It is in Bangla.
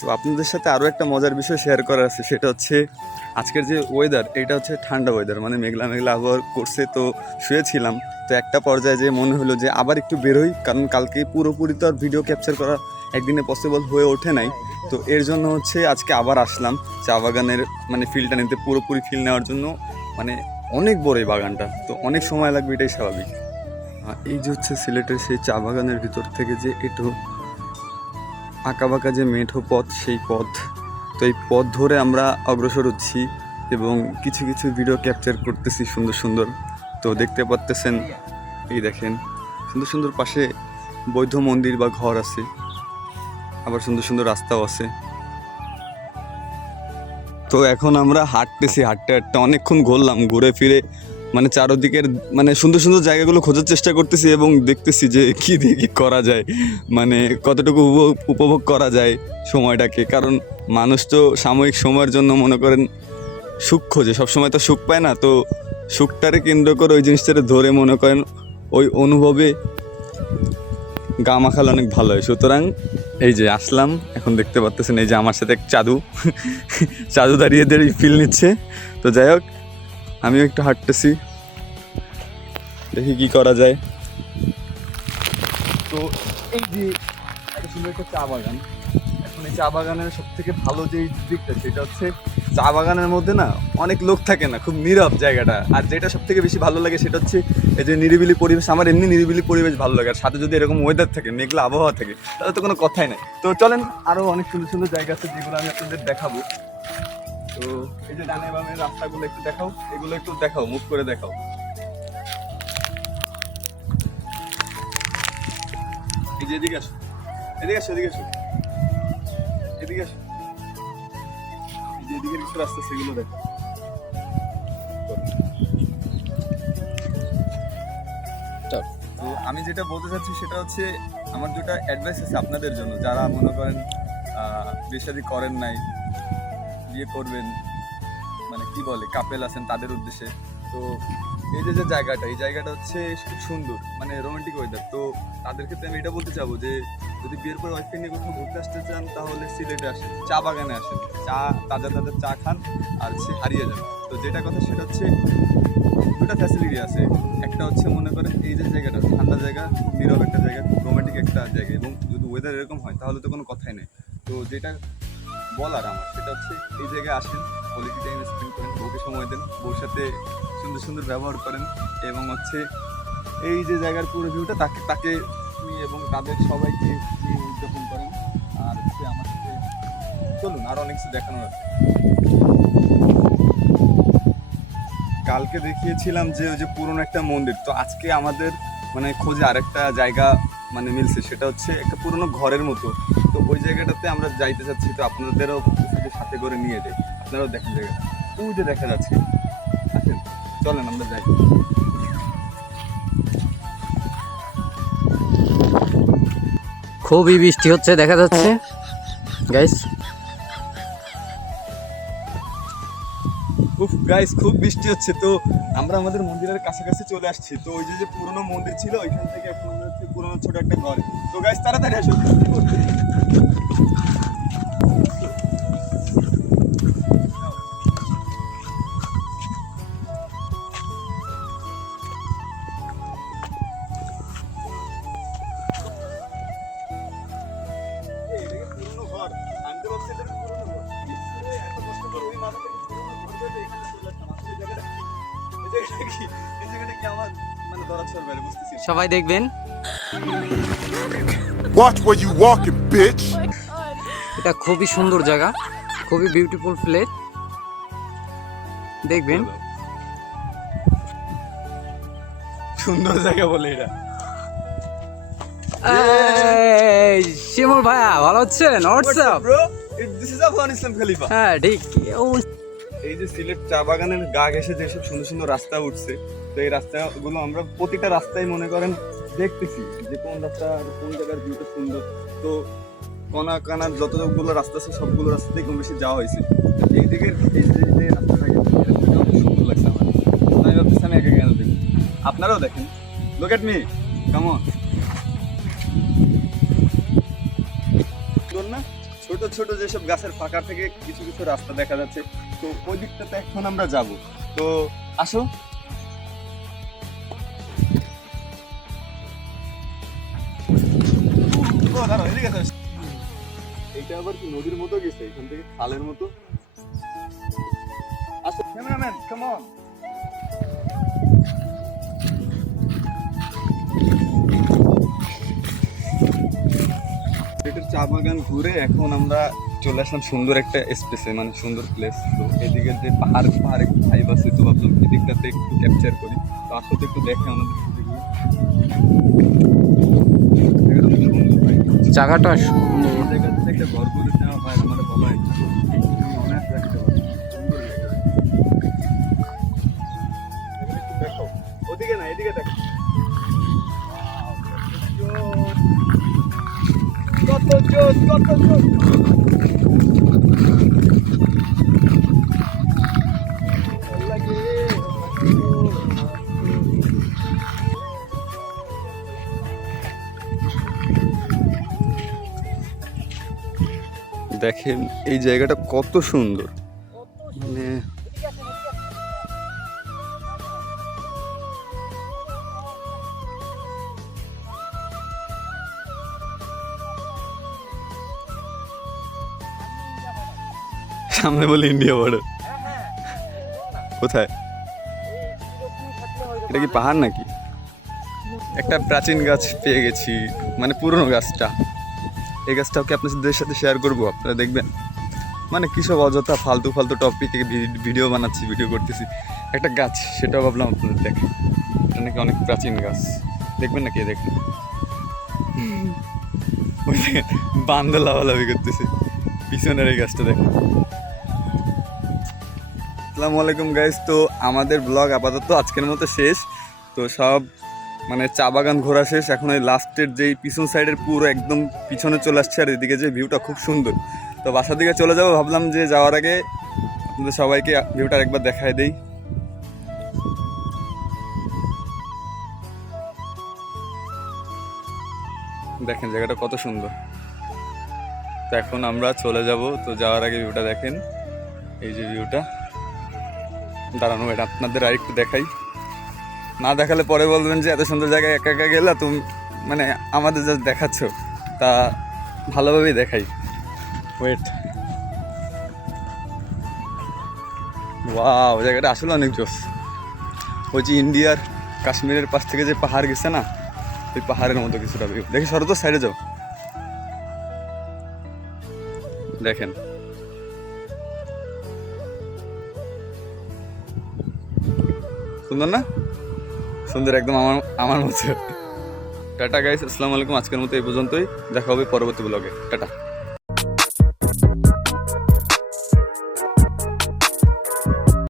তো আপনাদের সাথে আরও একটা মজার বিষয় শেয়ার করার আছে, সেটা হচ্ছে আজকের যে ওয়েদার, এটা হচ্ছে ঠান্ডা ওয়েদার, মানে মেঘলা মেঘলা আবহাওয়া করছে। তো শুয়েছিলাম, তো একটা পর্যায়ে যে মনে হলো যে আবার একটু বেরোই, কারণ কালকে পুরোপুরি তো আর ভিডিও ক্যাপচার করা একদিনে পসিবল হয়ে ওঠে নাই। তো এর জন্য হচ্ছে আজকে আবার আসলাম চা বাগানের মানে ফিলটা নিতে, পুরোপুরি ফিল নেওয়ার জন্য। মানে অনেক বড় এই বাগানটা, তো অনেক সময় লাগবে, এটাই স্বাভাবিক। এই যে হচ্ছে সিলেটের সেই চা বাগানের ভিতর থেকে যে একটু আঁকাবাঁকা যে মেঠো পথ, সেই পথ। তো এই পথ ধরে আমরা অগ্রসর হচ্ছি এবং কিছু কিছু ভিডিও ক্যাপচার করতেছি সুন্দর সুন্দর। তো দেখতে পাচ্তেছেন, এই দেখেন সুন্দর সুন্দর পাশে বৌদ্ধ মন্দির বা ঘর আছে, আবার সুন্দর সুন্দর রাস্তাও আছে। তো এখন আমরা হাঁটতেছি, হাঁটতে হাঁটতে অনেকক্ষণ ঘুরলাম, ঘুরে ফিরে মানে চারদিকের মানে সুন্দর সুন্দর জায়গাগুলো খোঁজার চেষ্টা করতেছি এবং দেখতেছি যে কী দিয়ে কী করা যায়, মানে কতটুকু উপভোগ করা যায় সময়টাকে। কারণ মানুষ তো সাময়িক সময়ের জন্য মনে করেন সুখ খোঁজে, সবসময় তো সুখ পায় না। তো সুখটারে কেন্দ্র করে ওই জিনিসটারে ধরে মনে করেন ওই অনুভবে গা মাখালে অনেক ভালো হয়। সুতরাং এই যে আসলাম, এখন দেখতে পাচ্তেছেন এই যে আমার সাথে এক চাদু দাঁড়িয়ে দাঁড়িয়ে ফিল নিচ্ছে। তো যাই হোক, আমিও একটু হাঁটতেছি, দেখি কি করা যায়। তো এই যে এত সুন্দর একটা চা বাগান, এখন এই চা বাগানের সব থেকে ভালো যে দিকটা, সেটা হচ্ছে চা বাগানের মধ্যে না অনেক লোক থাকে না, খুব নীরব জায়গাটা। আর যেটা সব থেকে বেশি ভালো লাগে সেটা হচ্ছে এই যে নিরিবিলি পরিবেশ। আমার এমনি নিরিবিলি পরিবেশ ভালো লাগে, আর সাথে যদি এরকম ওয়েদার থাকে, মেঘলা আবহাওয়া থাকে, তাহলে তো কোনো কথাই নাই। তো চলেন, আরও অনেক সুন্দর সুন্দর জায়গা আছে যেগুলো আমি আপনাদের দেখাবো। তো এই যে ডানে বামের রাস্তাগুলো একটু দেখাও, এগুলো একটু দেখাও, মুভ করে দেখাও। এই যে এদিকে আসো, এদিকে আসো, এদিকে আসো, এদিকে আসো। এই যে এদিকে কিছু রাস্তা, সেগুলো দেখো। তো আমি যেটা বলতে চাচ্ছি সেটা হচ্ছে, আমার দুটো অ্যাডভাইস আছে আপনাদের জন্য, যারা মনে করেন বিয়ে শাদী করেন নাই, বিয়ে করবেন, মানে কি বলে কাপেল আছেন, তাদের উদ্দেশ্যে। তো এই যে জায়গাটা, এই জায়গাটা হচ্ছে খুব সুন্দর, মানে রোমান্টিক ওয়েদার। তো তাদের ক্ষেত্রে আমি এটা বলতে চাবো যে যদি বিয়ের পর ওয়াইফকে নিয়ে কোথাও ঘুরতে আসতে চান, তাহলে সিলেটে আসেন, চা বাগানে আসেন, চা তাজা তাজা চা খান, আর হচ্ছে হারিয়ে যান। তো যেটা কথা সেটা হচ্ছে দুটা ফ্যাসিলিটি আছে। একটা হচ্ছে মনে করেন এই যে জায়গাটা ঠান্ডা জায়গা, খুব নীরব একটা জায়গা, খুব রোমান্টিক একটা জায়গা, এবং যদি ওয়েদার এরকম হয় তাহলে তো কোনো কথাই নেই। তো যেটা বলার আমার সেটা হচ্ছে, এই জায়গায় আসেন, কোয়ালিটি টাইম স্পেন্ড করেন, বউকে সময় দেন, বউর সাথে সুন্দর সুন্দর ব্যবহার করেন, এবং হচ্ছে এই যে জায়গার পুরো ভিউটা তাকে নিয়ে এবং তাদের সবাইকে নিয়ে উদযাপন করেন। আর হচ্ছে আমার সাথে চলুন, আরও অনেক কিছু দেখানোর আছে। কালকে দেখিয়েছিলাম যে ওই যে পুরনো একটা মন্দির, তো আজকে আমাদের মানে খোঁজে আরেকটা জায়গা মানে মিলছে, সেটা হচ্ছে একটা পুরনো ঘরের মতো। তো ওই জায়গাটাতে আমরা যাইতে চাচ্ছি, তো আপনাদেরও সাথে করে নিয়ে যাই, আপনারাও দেখেন জায়গাটা, ওই যে দেখা যাচ্ছে। আচ্ছা চলেন আমরা যাই। খুবই বৃষ্টি হচ্ছে দেখা যাচ্ছে গাইস। গাইস খুব বৃষ্টি হচ্ছে। তো আমরা আমাদের মন্দিরের কাছাকাছি চলে আসছি। তো ওই যে পুরনো মন্দির ছিল, ওইখান থেকে এখন আমরা হচ্ছে পুরনো ছোট একটা ঘর। তো গাইস তাড়াতাড়ি আসো। পুরনো ঘর, আমি তো ভাবছি এটা পুরনো ঘর, এত কষ্ট করে ওই মাথা থেকে পুরনো ঘর করে এখানে চলে আসলাম। আসলে এই জায়গাটা কি আমার মানে ধরাছোঁয়ার বাইরে, বুঝতেছি। সবাই দেখবেন, Watch where you walking, bitch. এটা খুবই সুন্দর জায়গা, খুবই বিউটিফুল প্লেস, দেখবেন। সুন্দর জায়গা বলে এটা। এই শিমুল ভাইয়া ভালো আছেন? WhatsApp bro, this is Afghan Islam Khalifa. হ্যাঁ ঠিক। এই যে সিলেট চা বাগানের গা ঘেঁষে যেসব সুন্দর সুন্দর রাস্তা উঠছে, তো এই রাস্তাগুলো আমরা প্রতিটা রাস্তায় মনে করেন দেখতেছি যে কোন রাস্তা কোন জায়গার ভিউটা সুন্দর। তো কণা কানার যতগুলো রাস্তা আছে সবগুলো রাস্তাতেই কম বেশি যাওয়া হয়েছে। এই দিকের এই যে রাস্তাটা সুন্দর লাগছে আমার, আমি ভাবতেছি আমি একা কেন দেখি, আপনারাও দেখেন। Look at me, come on. না ছোট ছোট যেসব গাছের ফাঁকা থেকে কিছু কিছু রাস্তা দেখা যাচ্ছে, তো ওই দিকটাতে এখন আমরা যাব। তো আসো। দাঁড়াও, এদিকে আসো। এইটা আবার কি নদীর মতো গেছে, এখান থেকে খালের মতো। আসো ক্যামেরাম্যান, কাম অন। এটার চা বাগান ঘুরে এখন আমরা চলে আসলাম সুন্দর একটা স্পেসে, মানে সুন্দর প্লেস। তো এদিকে যে পাহাড় পাহাড় একটু ভাইব আছে, তো ভাবলাম এদিকটাতে একটু ক্যাপচার করি। তো আসলে একটু দেখে আমাদের জায়গাটা সুন্দর। এই জায়গাতে একটা ঘর করে দেওয়া হয়, আমার বলা হয় অনেক রাখতে পারে। সুন্দর জায়গা। এখানে একটু দেখো, ওদিকে না এদিকে দেখো। কত জোস, কত জোস। দেখেন এই জায়গাটা কত সুন্দর, মানে সামনে বলে ইন্ডিয়া বর্ডার। কোথায়? এটা কি পাহাড় নাকি? একটা প্রাচীন গাছ পেয়ে গেছি, মানে পুরনো গাছটা। এই গাছটাও কি আপনাদের সাথে শেয়ার করবো, আপনারা দেখবেন। মানে কিসব অযথা ফালতু ফালতু টপিকে ভিডিও বানাচ্ছি, ভিডিও করতেছি। একটা গাছ, সেটাও ভাবলাম আপনাদের দেখেন। এটা নাকি অনেক প্রাচীন গাছ, দেখবেন নাকি? দেখেন ওই দেখেন বান্দা লাভালাভি করতেছে, পিছনের এই গাছটা দেখেন। আসসালামু আলাইকুম গাইস। তো আমাদের ব্লগ আপাতত আজকের মতো শেষ। তো সব মানে চা বাগান ঘোরা শেষ। এখন এই লাস্টের যেই পিছন সাইডের পুরো একদম পিছনে চলে আসছে, আর এদিকে যে ভিউটা খুব সুন্দর। তো বাসার দিকে চলে যাবো, ভাবলাম যে যাওয়ার আগে আপনাদের সবাইকে ভিউটা একবার দেখায় দেই। দেখেন জায়গাটা কত সুন্দর। তো এখন আমরা চলে যাব। তো যাওয়ার আগে ভিউটা দেখেন, এই যে ভিউটা। দাঁড়ানো, এটা আপনাদের আরেকটু দেখাই। না দেখালে পরে বলবেন যে এত সুন্দর জায়গায় একা একা গেলা তুমি, মানে আমাদের যা দেখাচ্ছ তা ভালোভাবেই দেখাই। ওয়েট, ওয়াও, জায়গাটা আসলে অনেক জোস। ওই যে ইন্ডিয়ার কাশ্মীরের পাশ থেকে যে পাহাড় গেছে না, ওই পাহাড়ের মতো কিছুটা ভিউ। দেখি সরো তো, সাইডে যাও। দেখেন সুন্দর না? সুন্দর একদম আমার মতো। টাটা গাইস, আসসালামু আলাইকুম। আজকের মতো এই পর্যন্তই, দেখা হবে পরবর্তী ব্লগে। টাটা।